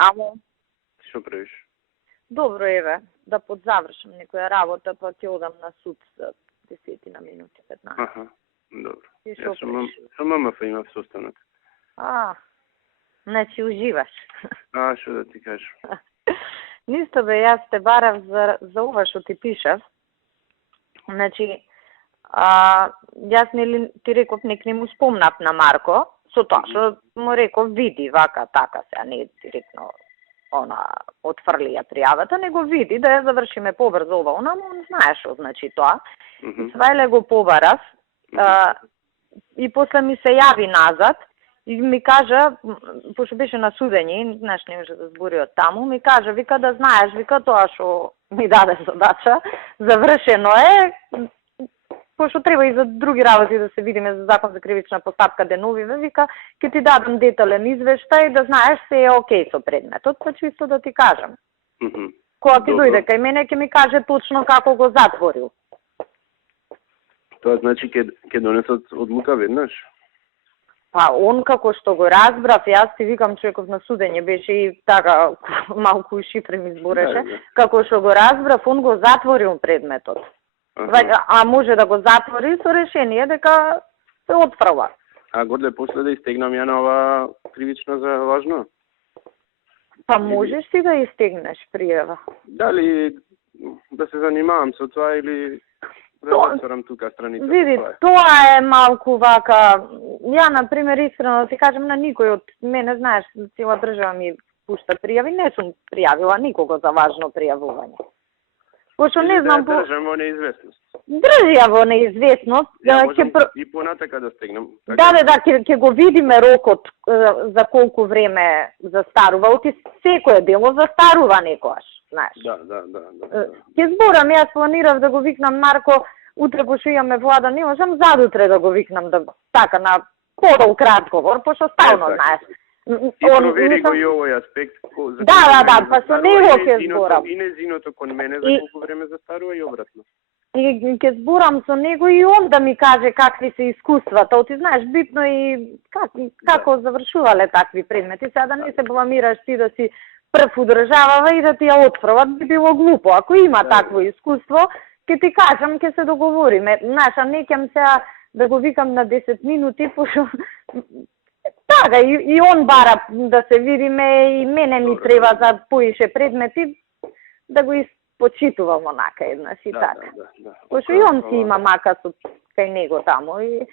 Амо, Што правиш? добро еве, да подзавршам некоја работа, па ќе одам на суд за 10 на минути, 15. Аха, добро. Ти што правиш? Со ММФ имав состанок. Значи уживаш. Што да ти кажам? Нисто бе, јас те барав за ова што ти пишав. Значи, јас нели ти реков нек не му спомнав на Марко, со тоа што му реков види вака така се, а не директно отфрли ја пријавата, него види да ја завршиме побрзо ова, она му знае што значи тоа. Свајле го побарав и после ми се јави назад и ми кажа, пошто беше на судење, знаеш, не може да збори од таму, ми кажа, вика да знаеш, вика тоа што ми даде задача, завршено е, пошто треба и за други работи да се видиме за закон за кривична постапка деновиве, вика, ќе ти дадам детален извештај да знаеш се е окей со предметот, па чисто да ти кажам. Кога ќе дојде кај мене, ќе ми каже точно како го затворил. Тоа значи ќе донесат одлука веднаш? Па, он како што го разбрав, јас ти викам човеков на судење, беше и така, малку и шифри ми збореше, како што го разбрав, он го затворил предметот. А може да го затвори со решение дека се отфрла. А горе после да истегнам ја на ова кривична за важно? Па можеш ти да истегнеш пријава. Дали да се занимавам со тоа или да затворам тука страница? Види, тоа е малку вака, ја например искрено ти кажам на никој од мене, знаеш, цела држава ми пушта пријави, не сум пријавила никого за важно пријавување. Пошто не знам да држам во неизвестност. Држи ја во неизвестност. И понатака да стегнам. Да, ќе го видиме рокот за колку време застарува. Оти секој дело застарува некојаш, знаеш. Да. Ќе зборам, јас планирав да го викнам Марко, утре пошто имаме влада, не можам задутре да го викнам да така на подолг разговор, пошто стално знаеш. И провери го и овој аспект. Да, па со него ќе зборам. И незиното кон мене за колку време застарува и обратно. И ќе зборам со него и он да ми каже какви се искуствата. Ти знаеш, битно и како завршувале такви предмети. Сега да не се бламираш ти да си прв удржавава и да ти ја отфрлат, би било глупо. Ако има такво искуство, ќе ти кажам, ќе се договориме. Знаеш, а не ќам сега да го викам на 10 минути, пошто така, и он бара да се видиме и мене ми треба за поише предмети да го почитувам онака еднаш и така. Пошто и он си има мака со кај него таму и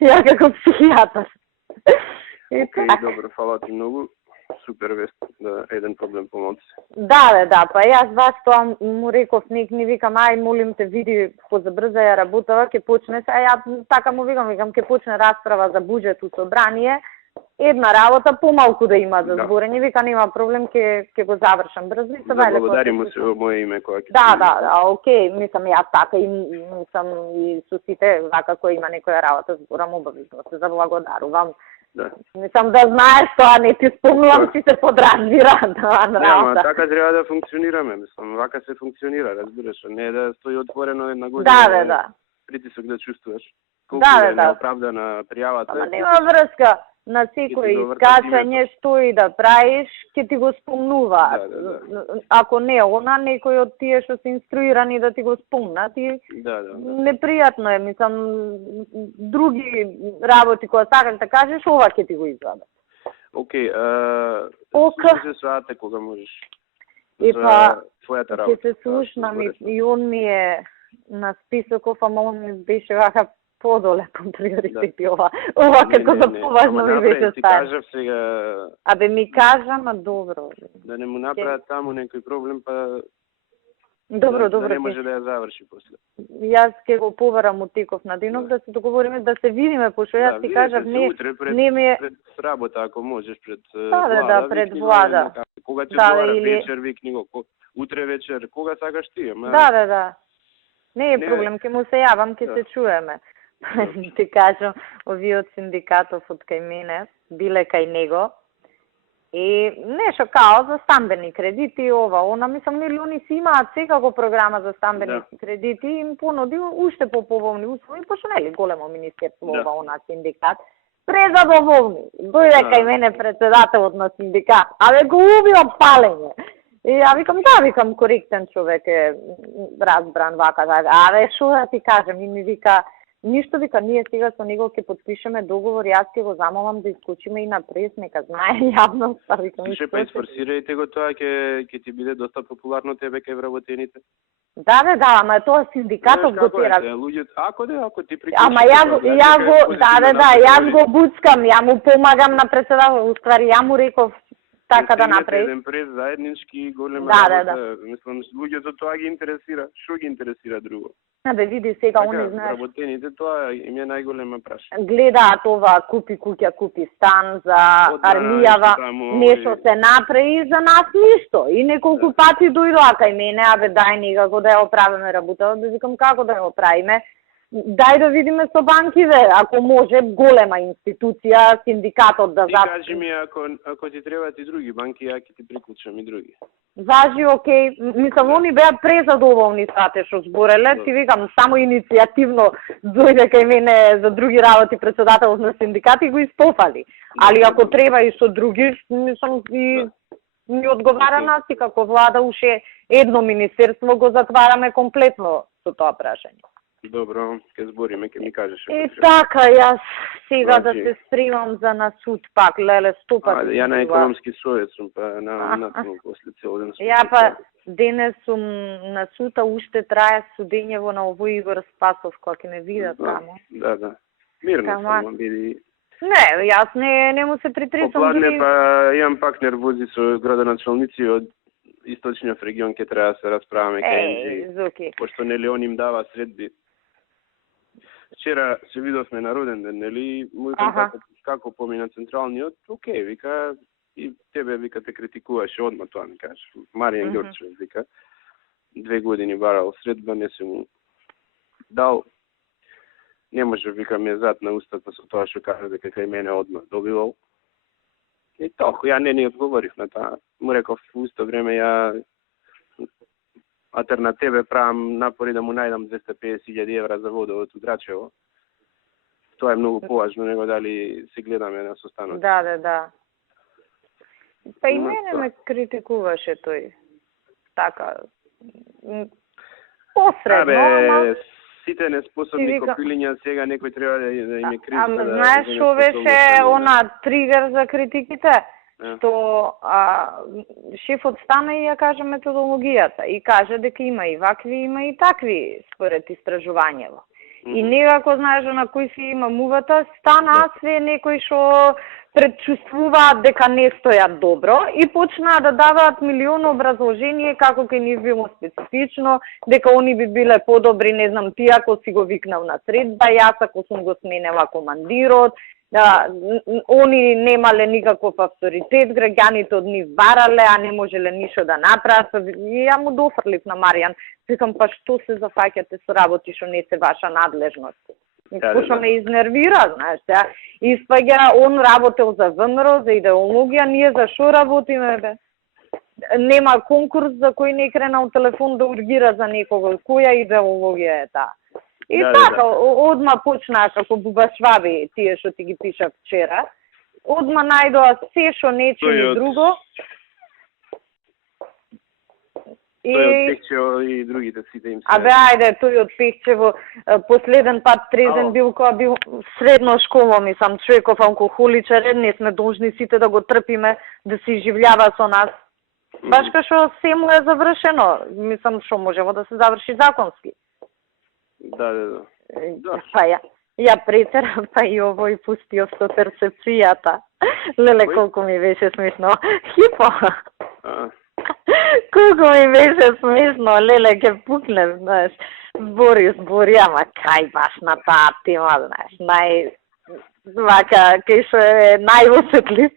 ја како психијатар. Океј, добро, фала ти многу. Супер вест да еден проблем помоци. Да, па јас вас тоа му реков, не викам, ај молим те види позабрза ја работава, ќе почне се, а ја така му викам, ќе почне расправа за буџет у собрание, една работа помалку да има за зборење, вика нема проблем, ќе го завршам брзо и се вајле. Благодарим му се во моје име кога ќе. Да, окей, мислам јас така и сам и со сите вака кои има некоја работа зборам обавезно, се заблагодарувам. Да. Мислам да знаеш тоа, не ти спомнувам, си се подразбира на работа. Така треба да функционираме, мислам, вака се функционира, разбираш, не да стои отворено една година. Да. Притисок да чувствуваш. Колку е неоправдана пријавата. Ама нема врска. На секој искачање што и да правиш, ќе ти го спомнува. Ако не она, некој од тие што се инструирани да ти го спомнат и непријатно е, мислам, други работи кои сакаш да кажеш, ова ќе ти го извадат. Океј, слушай се соате кога можеш. Епа, ќе се слушнам и он ми е на списоков, ама он ми беше вака подоле по приоритети ова како за поважно ми беше стар. Абе ми кажа, ма добро. Да не му направат таму некој проблем, па добро. Да не може да ја заврши после. Јас ќе го побарам у теков на денов да се договориме, да се видиме, пошто јас ти кажав не ми е пред работа, ако можеш пред влада. Пред влада. Кога ќе збора вечер, викни го. Утре вечер, кога сакаш ти? Да. Не е проблем, ќе му се јавам, ќе се чуеме. Ти кажам, овие од синдикатов од кај мене, биле кај него, и нешто као за стамбени кредити, она, мислам, нели они си имаат секако програма за стамбени кредити, им понуди уште по поволни услови, пошто нели големо министерство, она синдикат, презадоволни. Дојде кај мене председателот на синдикат, го убива палење. И ја викам, коректен човек е, разбран вака, шо да ти кажем, и ми вика, ништо вика, ние сега со него ќе подпишеме договор, јас ќе го замолам да искочиме и на прес, нека знае јавноста, викам. Ше па изфорсирајте го тоа, ќе ти биде доста популарно тебе кај вработените. Да, ама тоа синдикатот го тера. Ако ти приклучиш. Ама јас го буцкам, ја му помагам на председател, уствари ја му реков така да направи. Еден прес заеднички голема работа. Мислам, луѓето тоа ги интересира. Што ги интересира друго? Види сега, они знаеш. Работените, тоа им е најголема прашање. Гледаат ова, купи куќа, купи стан за Армијава, нешто се направи за нас ништо. И неколку пати дојдоа кај мене, дај некако да ја оправиме работата, да викам како да ја оправиме. Дај да видиме со банкиве, ако може, голема институција, синдикатот да запиши. Ти кажи ми, ако ти требаат и други банки, ја ќе ти приклучам и други. Важи, окей. Мислам, они беа презадоволни сате што збореле. Ти викам, само иницијативно дојде кај мене за други работи председателот на синдикат и го испофали. Али ако треба и со други, мислам, и ни одговара нас и како влада уште едно министерство го затвараме комплетно со тоа прашање. Добро, ќе збориме, ќе ми кажеш. И така, јас сега да се спремам за на суд пак, леле, 100 пати. Ја на економски совет сум, па на после цел ден сум. Ја па денес сум на суд, а уште трае судењево на овој Игор Спасов, кој ќе ме видат таму. Да. Мирно сум, биди. Не, јас не му се притресам. Попладне па имам пак нервози со градоначалници од источниот регион, ќе треба да се расправаме кај пошто нели он им дава средби. Вчера се видовме на роден ден, нели, му како помина централниот, окей, вика, и тебе, вика, те критикуваше одма тоа, ми кажеш. Маријан Ѓорчев, вика, 2 години барал средба, не се му дал, не може, вика, ми е зад на устата со тоа што кажа дека кај мене одма добивал. И толку, ја не одговорив на тоа. Му реков, в исто време ја на тебе правам напори да му најдам 250.000 евра за водовод у Драчево. Тоа е многу поважно него дали се гледаме на состанок. Да. Па и мене ме критикуваше тој. Така. Посредно, ама... Сите неспособни копилиња сега некој треба да им е криза. Ама знаеш што беше она тригер за критиките? Што шефот стана и ја каже методологијата и каже дека има и вакви, има и такви според истражувањево. И некако, знаеш, на кој си има мувата, стана све некои што предчувствуваат дека не стојат добро и почнаа да даваат милиони образложение како ќе ни било специфично, дека они би биле подобри, не знам, ти ако си го викнал на средба, јас ако сум го сменела командирот, они немале никаков авторитет, граѓаните од нив барале, а не можеле ништо да направат. И ја му дофрлив на Маријан. Викам, па што се зафаќате со работи што не се ваша надлежност? Пошто ме изнервира, знаеш, испаѓа, он работел за ВМРО, за идеологија, ние за шо работиме, бе? Нема конкурс за кој не кренал телефон да ургира за некого, која идеологија е таа? И така, одма почнаа како бубашваби, тие што ти ги пишав вчера. Одма најдоа се што нече и друго. Тој од Пехчево и другите сите им се... Ајде, тој од Пехчево последен пат трезен бил кога бил средно школа, мислам, човеков алкохоличар, не сме должни сите да го трпиме, да се изживљава со нас. Баш кај што се му е завршено, мислам, што можево да се заврши законски. Да. Па ја претера, па и овој пустиов со перцепцијата. Леле, колку ми беше смешно. Хипо! Колку ми беше смешно, леле, ке пукнем, знаеш. Збори, ама кај баш на таа тема, знаеш, вака, кај што е најосетлив,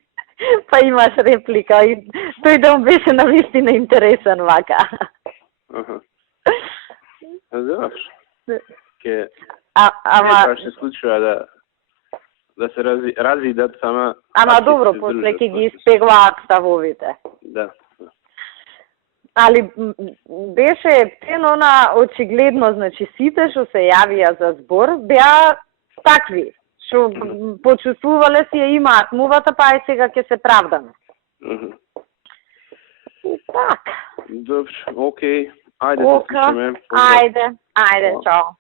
па имаш реплика и тој дом беше навистина интересен, вака. Знаеш, ке се случува да се разидат сама... Ама добро, после ќе ги испеглаат ставовите. Да. Али беше птено на очигледно, значи сите што се јавија за збор беа такви, што почувствувале си ја имаат мувата, па ај сега ќе се правдаме. И така. Добро, окей. Ајде, Ока, се слушаме. ајде, чао.